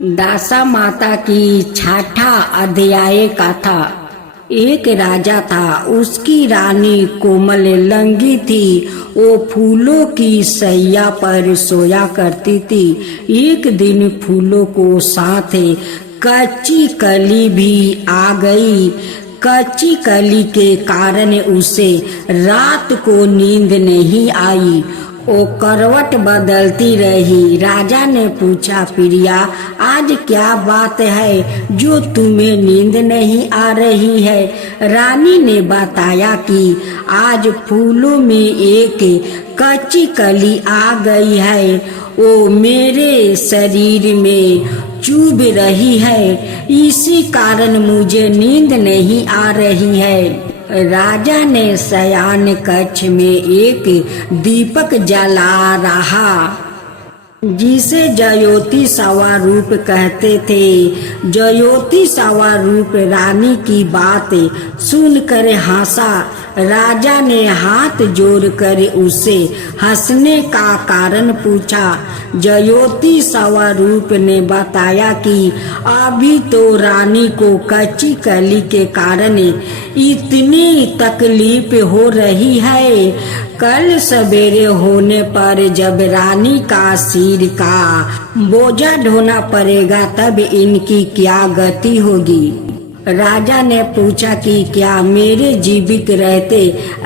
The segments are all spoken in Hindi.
दासा माता की छठा अध्याय का था। एक राजा था, उसकी रानी कोमल लंगी थी। वो फूलों की सैया पर सोया करती थी। एक दिन फूलों को साथ कच्ची कली भी आ गई। कच्ची कली के कारण उसे रात को नींद नहीं आई। वो करवट बदलती रही। राजा ने पूछा, प्रिया आज क्या बात है जो तुम्हें नींद नहीं आ रही है? रानी ने बताया कि आज फूलों में एक कच्ची कली आ गई है। वो मेरे शरीर में चुभ रही है, इसी कारण मुझे नींद नहीं आ रही है। राजा ने शयन कक्ष में एक दीपक जला रहा, जिसे जयोति स्वरूप कहते थे। जयोति स्वरूप रानी की बात सुनकर हंसा। राजा ने हाथ जोड़कर उसे हंसने का कारण पूछा। जयोति स्वरूप ने बताया कि अभी तो रानी को कच्ची कली के कारण इतनी तकलीफ हो रही है। कल सवेरे होने पर जब रानी का सिर का बोझा ढोना पड़ेगा तब इनकी क्या गति होगी? राजा ने पूछा कि क्या मेरे जीवित रहते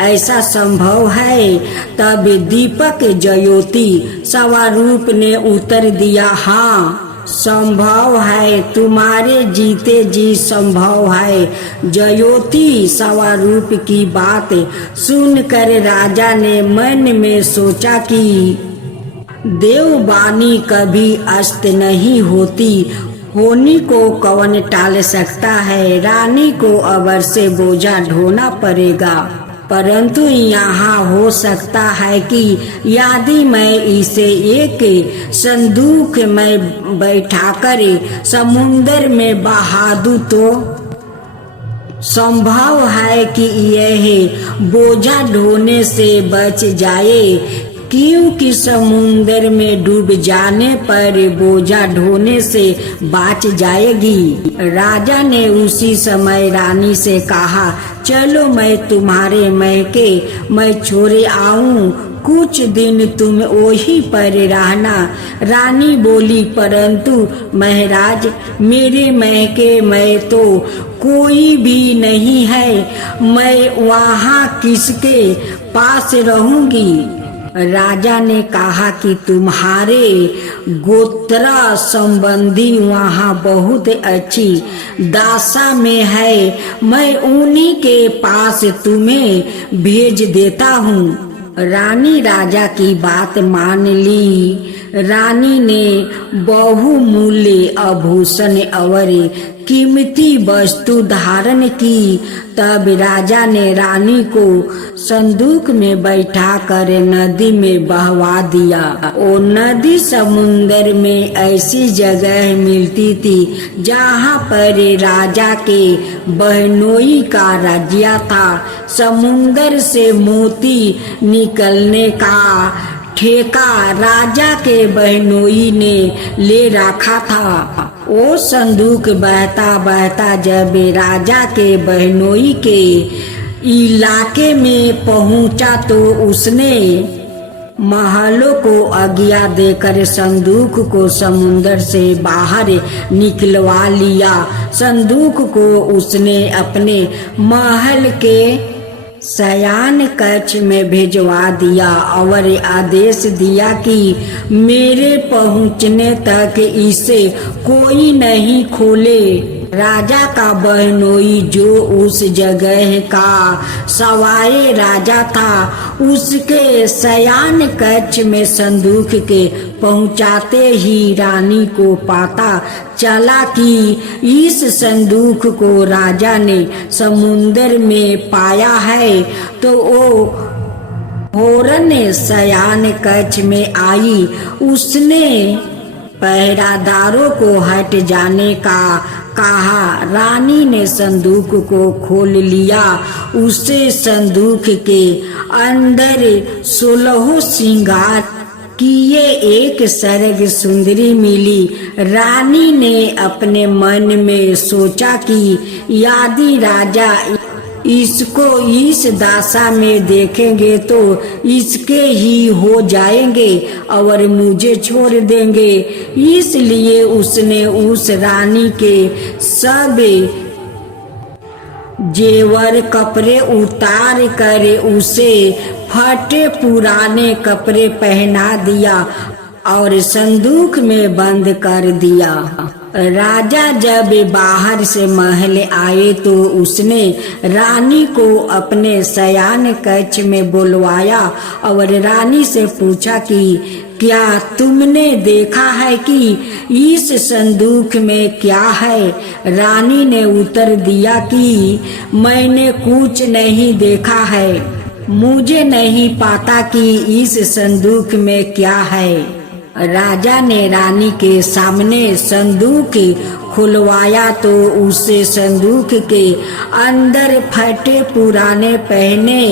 ऐसा संभव है? तब दीपक ज्योति स्वरूप ने उत्तर दिया, हाँ संभव है, तुम्हारे जीते जी संभव है। ज्योति स्वरूप की बात सुनकर राजा ने मन में सोचा कि देववाणी कभी अस्त नहीं होती, होनी को कौन टाल सकता है। रानी को अबर से बोझा ढोना पड़ेगा, परंतु यहाँ हो सकता है कि यदि मैं इसे एक संदूक में बैठाकर समुद्र में बहा दूं तो संभव है कि यह बोझा ढोने से बच जाए, क्योंकि समुद्र में डूब जाने पर बोझा ढोने से बच जाएगी। राजा ने उसी समय रानी से कहा, चलो मैं तुम्हारे महके मैं छोड़े आऊं, कुछ दिन तुम वहीं पर रहना। रानी बोली, परंतु महाराज मेरे महके में तो कोई भी नहीं है, मैं वहाँ किसके पास रहूंगी? राजा ने कहा कि तुम्हारे गोत्रा संबंधी वहाँ बहुत अच्छी दासा में है, मैं उन्हीं के पास तुम्हें भेज देता हूँ। रानी राजा की बात मान ली। रानी ने बहुमूल्य आभूषण और कीमती वस्तु धारण की। तब राजा ने रानी को संदूक में बैठा कर नदी में बहवा दिया। वो नदी समुंदर में ऐसी जगह मिलती थी जहाँ पर राजा के बहनोई का राज्य था। समुंदर से मोती निकलने का ठेका राजा के बहनोई ने ले रखा था। वो संदूक बहता बहता जब राजा के बहनोई के इलाके में पहुंचा तो उसने महलों को आज्ञा देकर संदूक को समुद्र से बाहर निकलवा लिया। संदूक को उसने अपने महल के शयन कक्ष में भिजवा दिया और आदेश दिया कि मेरे पहुंचने तक इसे कोई नहीं खोले। राजा का बहनोई जो उस जगह का सवाए राजा था, उसके शयन कक्ष में संदूक के पहुंचाते ही रानी को पता चला कि इस संदूक को राजा ने समुद्र में पाया है। तो वो फौरन शयन कक्ष में आई। उसने पहरादारों को हट जाने का कहा। रानी ने संदूक को खोल लिया। उसे संदूक के अंदर 16 श्रृंगार कि ये एक सर्ग सुंदरी मिली। रानी ने अपने मन में सोचा कि यदि राजा इसको इस दशा में देखेंगे तो इसके ही हो जाएंगे और मुझे छोड़ देंगे। इसलिए उसने उस रानी के सब जेवर कपड़े उतार कर उसे फटे पुराने कपड़े पहना दिया और संदूक में बंद कर दिया। राजा जब बाहर से महल आए तो उसने रानी को अपने शयन कक्ष में बुलवाया और रानी से पूछा कि क्या तुमने देखा है कि इस संदूक में क्या है? रानी ने उत्तर दिया कि मैंने कुछ नहीं देखा है, मुझे नहीं पता कि इस संदूक में क्या है। राजा ने रानी के सामने संदूक खुलवाया तो उसे संदूक के अंदर फटे पुराने पहने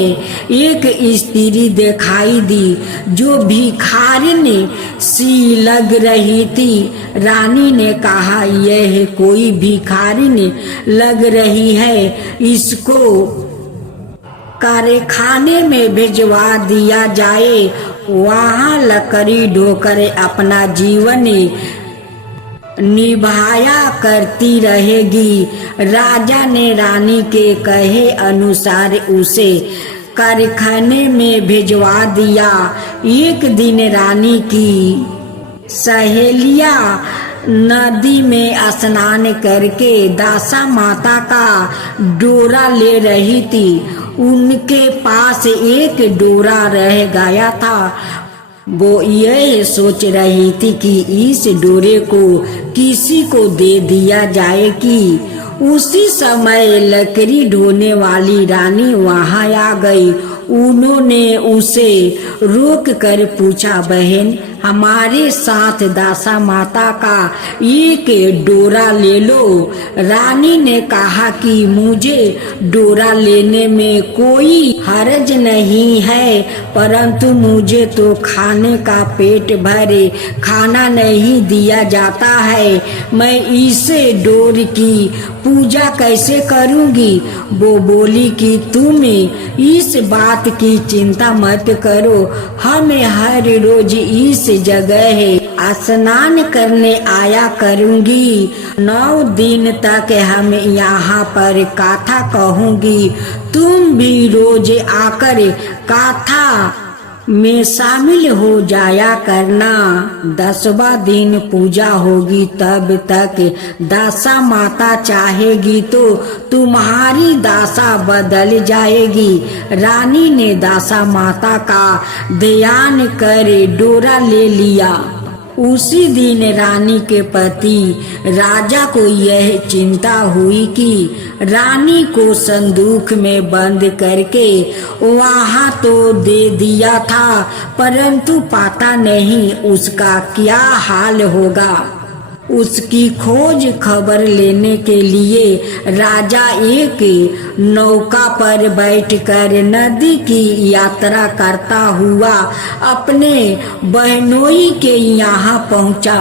एक स्त्री दिखाई दी जो भिखारिन सी लग रही थी। रानी ने कहा, यह कोई भिखारिन लग रही है, इसको कारखाने में भिजवा दिया जाए, वहाँ लकड़ी ढोकर अपना जीवन निभाया करती रहेगी। राजा ने रानी के कहे अनुसार उसे कारखाने में भिजवा दिया। एक दिन रानी की सहेलियां नदी में स्नान करके दासा माता का डोरा ले रही थी। उनके पास एक डोरा रह गया था। वो यह सोच रही थी कि इस डोरे को किसी को दे दिया जाए कि उसी समय लकड़ी ढोने वाली रानी वहां आ गई। उन्होंने उसे रोक कर पूछा, बहन, हमारे साथ दासा माता का एक डोरा ले लो। रानी ने कहा कि मुझे डोरा लेने में कोई हर्ज नहीं है, परंतु मुझे तो खाने का पेट भरे खाना नहीं दिया जाता है। मैं इसे डोर की पूजा कैसे करूंगी? वो बोली कि तुम इस बात की चिंता मत करो, हमें हर रोज इस जगह स्नान करने आया करूंगी। 9 दिन तक हम यहाँ पर कथा कहूंगी, तुम भी रोज आकर कथा में शामिल हो जाया करना। 10वां दिन पूजा होगी, तब तक दासा माता चाहेगी तो तुम्हारी दासा बदल जाएगी। रानी ने दासा माता का ध्यान कर डोरा ले लिया। उसी दिन रानी के पति राजा को यह चिंता हुई कि रानी को संदूक में बंद करके वहां तो दे दिया था, परंतु पता नहीं उसका क्या हाल होगा। उसकी खोज खबर लेने के लिए राजा एक नौका पर बैठकर नदी की यात्रा करता हुआ अपने बहनोई के यहाँ पहुँचा।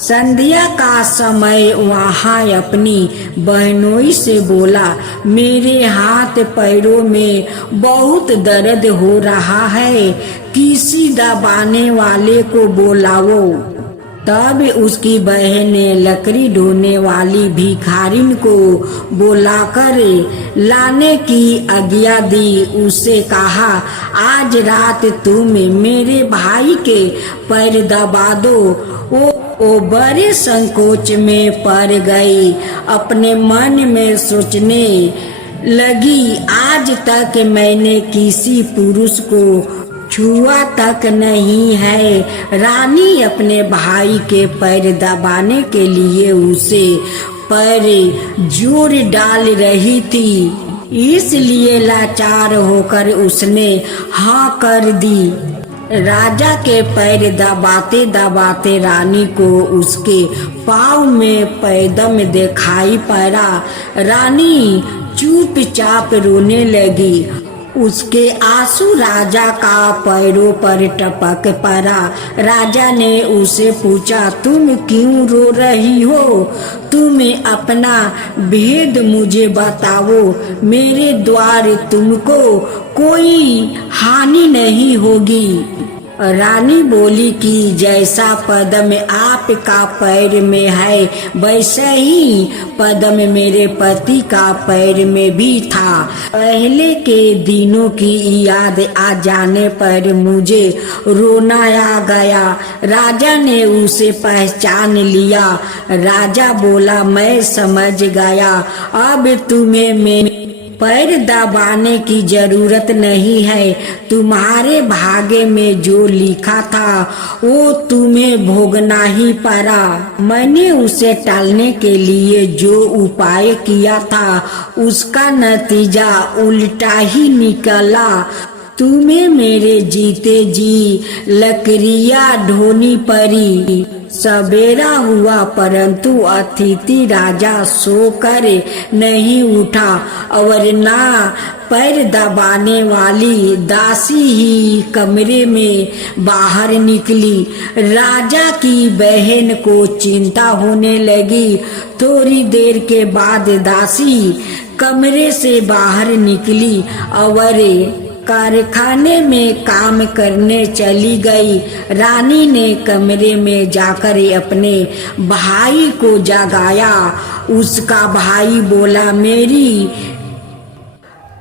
संध्या का समय वहाँ अपनी बहनोई से बोला, मेरे हाथ पैरों में बहुत दर्द हो रहा है, किसी दबाने वाले को बुलाओ। तब उसकी बहन ने लकड़ी ढोने वाली भिखारिन को बुलाकर लाने की आज्ञा दी। उससे कहा, आज रात तुम मेरे भाई के पैर दबा दो। वो बड़े संकोच में पड़ गई। अपने मन में सोचने लगी, आज तक मैंने किसी पुरुष को छुआ तक नहीं है। रानी अपने भाई के पैर दबाने के लिए उसे पर जोर डाल रही थी, इसलिए लाचार होकर उसने हाँ कर दी। राजा के पैर दबाते दबाते रानी को उसके पाँव में पैदम दिखाई पड़ा। रानी चुपचाप रोने लगी उसके आंसू राजा का पैरों पर टपक पड़ा। राजा ने उसे पूछा, तुम क्यों रो रही हो? तुम अपना भेद मुझे बताओ, मेरे द्वार तुमको कोई हानि नहीं होगी। रानी बोली कि जैसा पद्म आपका पैर में है वैसा ही पद्म मेरे पति का पैर में भी था। पहले के दिनों की याद आ जाने पर मुझे रोना आ गया। राजा ने उसे पहचान लिया। राजा बोला, मैं समझ गया, अब तुम्हें मेरे पैर दबाने की जरूरत नहीं है। तुम्हारे भाग्य में जो लिखा था वो तुम्हें भोगना ही पड़ा। मैंने उसे टालने के लिए जो उपाय किया था उसका नतीजा उल्टा ही निकला। तुम्हें मेरे जीते जी लकड़ियां ढोनी पड़ी। सवेरा हुआ परंतु अतिथि राजा सोकर नहीं उठा और ना पैर दबाने वाली दासी ही कमरे में बाहर निकली। राजा की बहन को चिंता होने लगी। थोड़ी देर के बाद दासी कमरे से बाहर निकली और कारखाने में काम करने चली गई। रानी ने कमरे में जाकर अपने भाई को जगाया। उसका भाई बोला, मेरी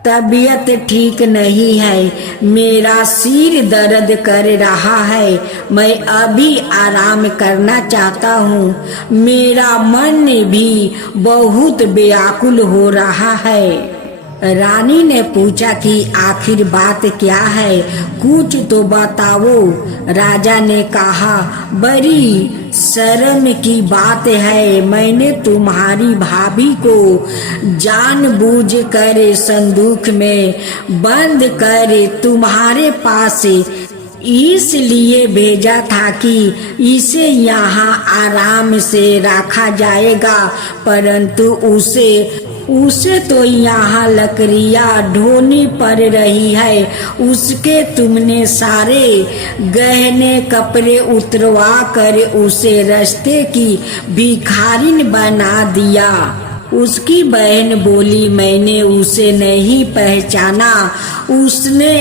तबीयत ठीक नहीं है, मेरा सिर दर्द कर रहा है, मैं अभी आराम करना चाहता हूँ। मेरा मन भी बहुत व्याकुल हो रहा है। रानी ने पूछा कि आखिर बात क्या है, कुछ तो बताओ। राजा ने कहा, बड़ी शर्म की बात है, मैंने तुम्हारी भाभी को जानबूझकर संदूक में बंद कर तुम्हारे पास इसलिए भेजा था कि इसे यहाँ आराम से रखा जाएगा, परंतु उसे तो यहाँ लकड़ियाँ ढोनी पड़ रही है। उसके तुमने सारे गहने कपड़े उतरवा कर उसे रास्ते की भिखारिन बना दिया। उसकी बहन बोली, मैंने उसे नहीं पहचाना। उसने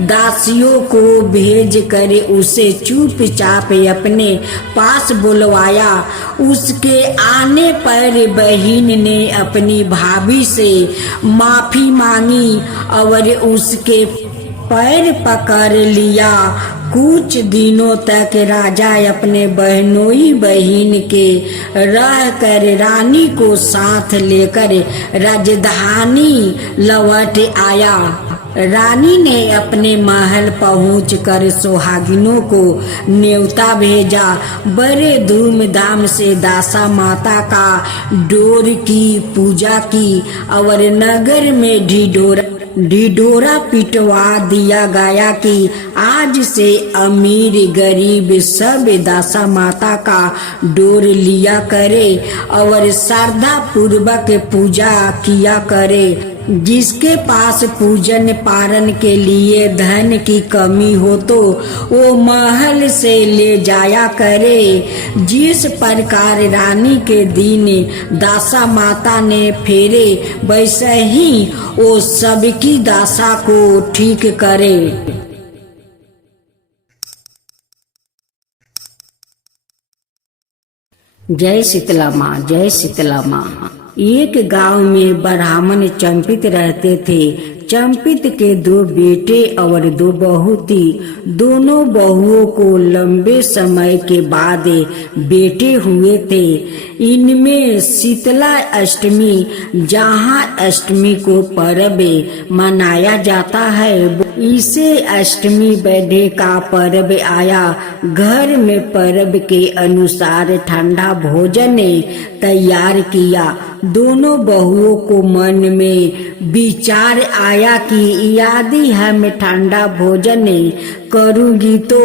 दासियों को भेज कर उसे चुपचाप अपने पास बुलवाया। उसके आने पर बहन ने अपनी भाभी से माफी मांगी और उसके पैर पकड़ लिया। कुछ दिनों तक राजा अपने बहनोई बहन के रहकर रानी को साथ लेकर राजधानी लौट आया। रानी ने अपने महल पहुंचकर सुहागिनों को न्योता भेजा। बड़े धूमधाम से दासा माता का डोर की पूजा की और नगर में ढिढोरा पिटवा दिया गया कि आज से अमीर गरीब सब दासा माता का डोर लिया करे और श्रद्धा पूर्वक पूजा किया करे। जिसके पास पूजन पारण के लिए धन की कमी हो तो वो महल से ले जाया करे। जिस प्रकार रानी के दिन दासा माता ने फेरे वैसे ही वो सबकी दासा को ठीक करे। जय शीतला माँ, जय शीतला माँ। एक गांव में ब्राह्मण चंपित रहते थे। चंपित के 2 बेटे और 2 बहू थी। दोनों बहुओं को लंबे समय के बाद बेटे हुए थे। इनमें शीतला अष्टमी, जहाँ अष्टमी को पर्व मनाया जाता है, इसे अष्टमी बढ़े का पर्व आया। घर में पर्व के अनुसार ठंडा भोजन तैयार किया। दोनों बहुओं को मन में विचार आया कि यदि हम ठंडा भोजन करूंगी तो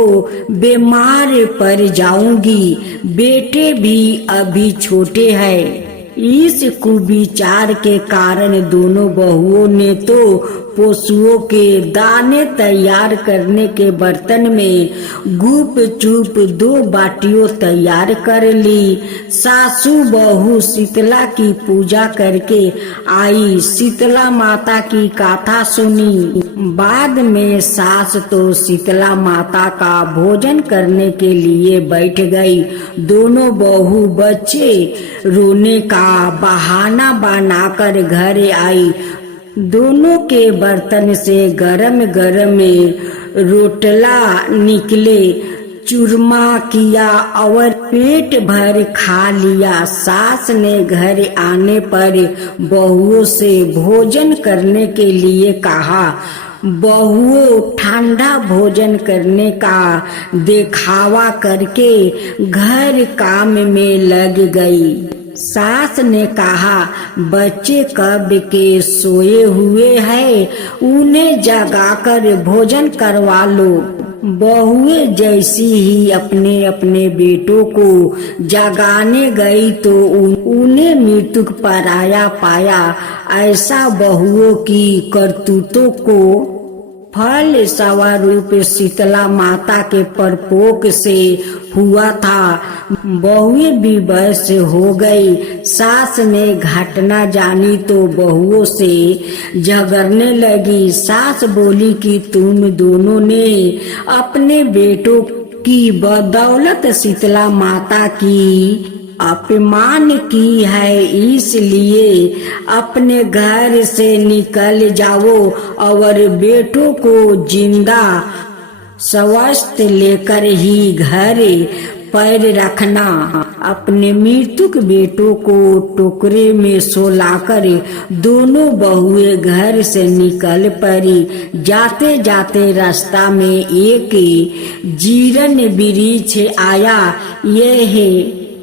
बीमार पड़ जाऊंगी। बेटे भी अभी छोटे हैं। इस कुविचार के कारण दोनों बहुओं ने तो पशुओं के दाने तैयार करने के बर्तन में गुप चुप 2 बाटियों तैयार कर ली। सासू बहू शीतला की पूजा करके आई, शीतला माता की गाथा सुनी। बाद में सास तो शीतला माता का भोजन करने के लिए बैठ गई। दोनों बहू बच्चे रोने का बहाना बनाकर घर आई। दोनों के बर्तन से गरम गरम रोटला निकले, चूरमा किया और पेट भर खा लिया। सास ने घर आने पर बहुओं से भोजन करने के लिए कहा। बहुओं ठंडा भोजन करने का दिखावा करके घर काम में लग गई। सास ने कहा, बच्चे कब के सोए हुए हैं, उन्हें जगाकर भोजन करवा लो। बहुएं जैसी ही अपने अपने बेटों को जगाने गई तो उन्हें मृत्युक पराया पाया। ऐसा बहुओं की करतूतों को फल स्वरूप शीतला माता के परपोक से हुआ था। बहुएं विवश हो गई। सास ने घटना जानी तो बहुओं से झगड़ने लगी। सास बोली कि तुम दोनों ने अपने बेटों की बदौलत शीतला माता की अपमान की है, इसलिए अपने घर से निकल जाओ और बेटों को जिंदा स्वस्थ लेकर ही घर पैर रखना। अपने मृतक बेटों को टोकरे में सोलाकर दोनों बहुएं घर से निकल पड़ी। जाते जाते रास्ता में एक जीरन वृक्ष आया। यह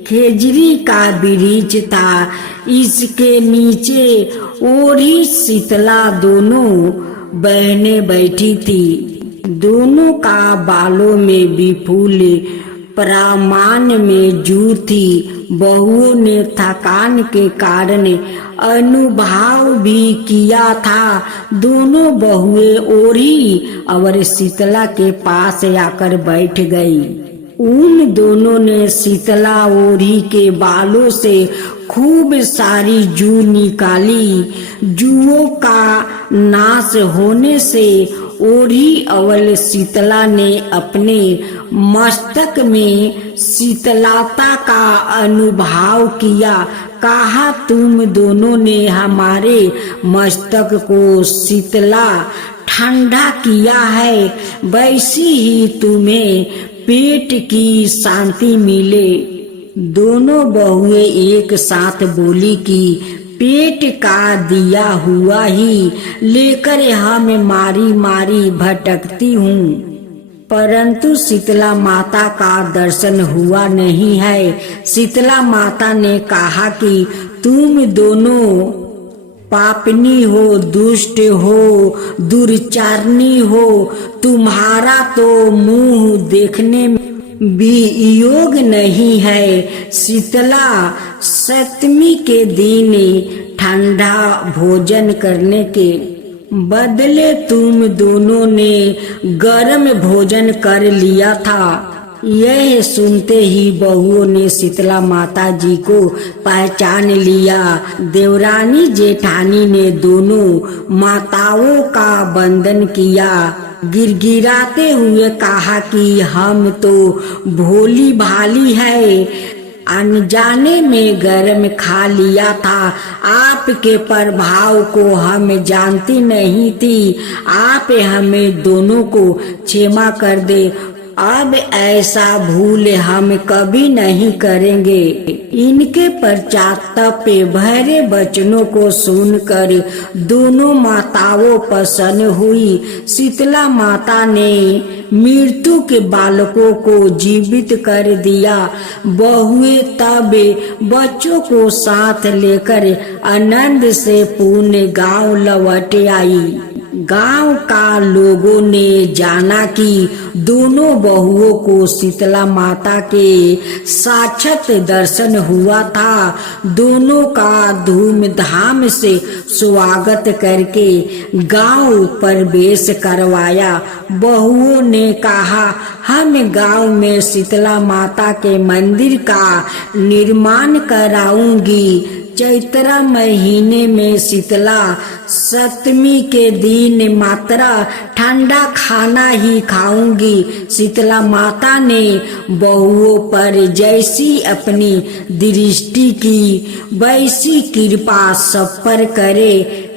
खेजरी का वृक्ष था। इसके नीचे ओढ़ी शीतला दोनों बहनें बैठी थी। दोनों का बालों में विपुल प्रमाण में जू थी। बहुओं ने थकान के कारण अनुभव भी किया था। दोनों बहुएं ओढ़ी और शीतला के पास आकर बैठ गई। उन दोनों ने शीतला ओढ़ी के बालों से खूब सारी जू निकाली। जूओं का नाश होने से ओढ़ी और शीतला ने अपने मस्तक में शीतलता का अनुभव किया। कहा, तुम दोनों ने हमारे मस्तक को शीतला ठंडा किया है, वैसी ही तुम्हें पेट की शांति मिले। दोनों बहुएं एक साथ बोली कि पेट का दिया हुआ ही लेकर हम मारी मारी भटकती हूँ, परंतु शीतला माता का दर्शन हुआ नहीं है। शीतला माता ने कहा कि तुम दोनों पापनी हो, दुष्ट हो, दुर्चारणी हो। तुम्हारा तो मुंह देखने भी योग नहीं है। शीतला सप्तमी के दिन ठंडा भोजन करने के बदले तुम दोनों ने गर्म भोजन कर लिया था। यह सुनते ही बहुओं ने शीतला माता जी को पहचान लिया। देवरानी जेठानी ने दोनों माताओं का वंदन किया। गिड़गिड़ाते हुए कहा कि हम तो भोली भाली है, अनजाने में गरम खा लिया था। आपके प्रभाव को हम जानती नहीं थी। आप हमें दोनों को क्षमा कर दे। अब ऐसा भूल हम कभी नहीं करेंगे। इनके पश्चाताप भरे वचनों को सुनकर दोनों माताओं प्रसन्न हुई। शीतला माता ने मृत्यु के बालकों को जीवित कर दिया। बहुएं तब बच्चों को साथ लेकर आनंद से पूर्ण गांव लौट आई। गांव का लोगों ने जाना कि दोनों बहुओं को शीतला माता के साक्षात दर्शन हुआ था। दोनों का धूमधाम से स्वागत करके गांव प्रवेश करवाया। बहुओं ने कहा, हम गांव में शीतला माता के मंदिर का निर्माण कराऊंगी। चैत्र महीने में शीतला सप्तमी के दिन मात्र ठंडा खाना ही खाऊंगी। शीतला माता ने बहुओं पर जैसी अपनी दृष्टि की वैसी कृपा सब पर करे।